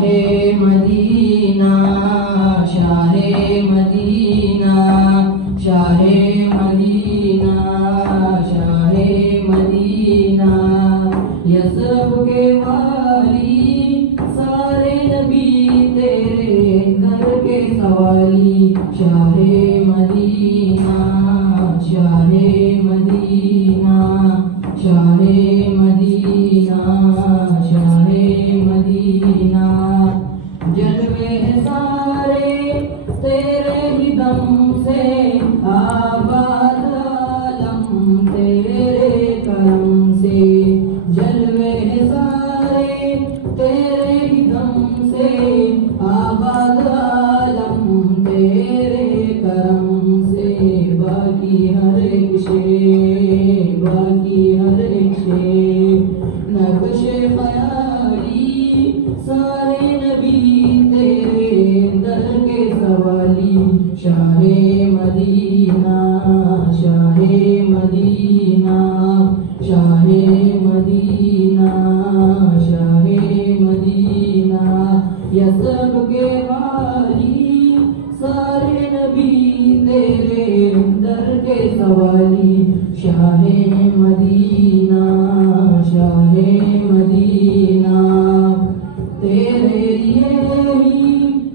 Shah Medina, शाहे Medina, शाहे Medina, शाहे मदीना। यसरब के वाली सारे नबी तेरे दर के सवाली। शाहे मदीना, शाहे मदीना, शाहे मदीना, शाहे मदीना। जलवे सारे तेरे ही दम से, आबाद आलम तेरे करम से। जलवे सारे तेरे ही दम से, आबाद आलम तेरे करम से। बाकी हर एक शे, बाकी हर एक शे, नक्शे ख्याली सारे नबी तेरे दर के सवाली। शाहे मदीना, शाहे मदीना, शाहे मदीना, शाहे मदीना। यसरब के वाली सारे नबी तेरे दर के सवाली। शाहे मदीना, शाहे मदीना। तेरे लिए ही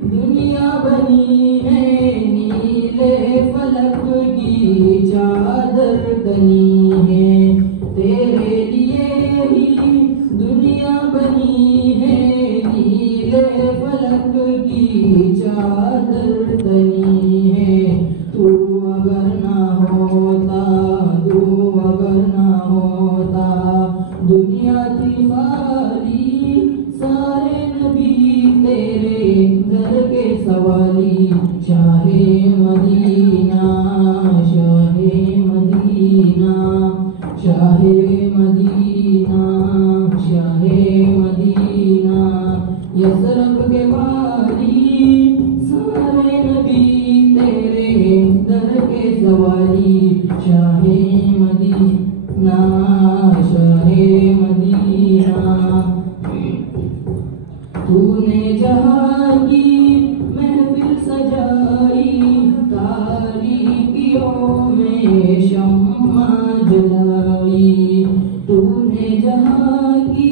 दुनिया बनी है, नीले फलक की चादर तनी है। तेरे लिए ही दुनिया बनी है, नीले फलक की चादर तनी है। तू अगर ना होता, तू अगर ना होता, दुनिया थी खाली सारे नबी तेरे दर के सवाली। शाहे मदीना, शाहे मदीना, शाहे मदीना, शाहे मदीना। यसरब के वाली सारे नबी तेरे दर के सवाली। शाहे मदीना, शाहे मदीना। तूने जहाँ की महफिल सजाई, तारीकियों में शम्मा जलाई। तूने जहाँ की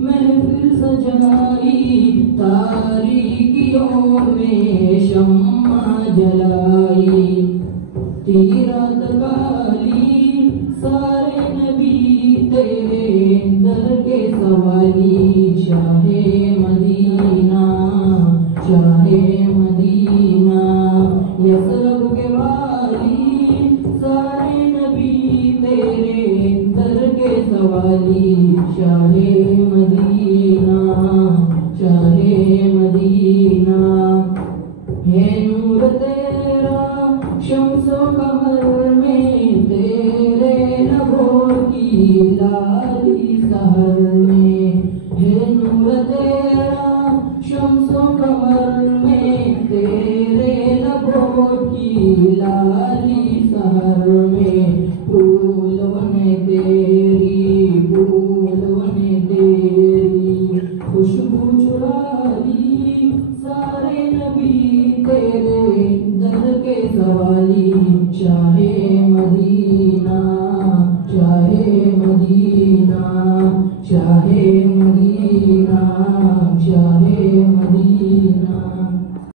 महफिल सजाई,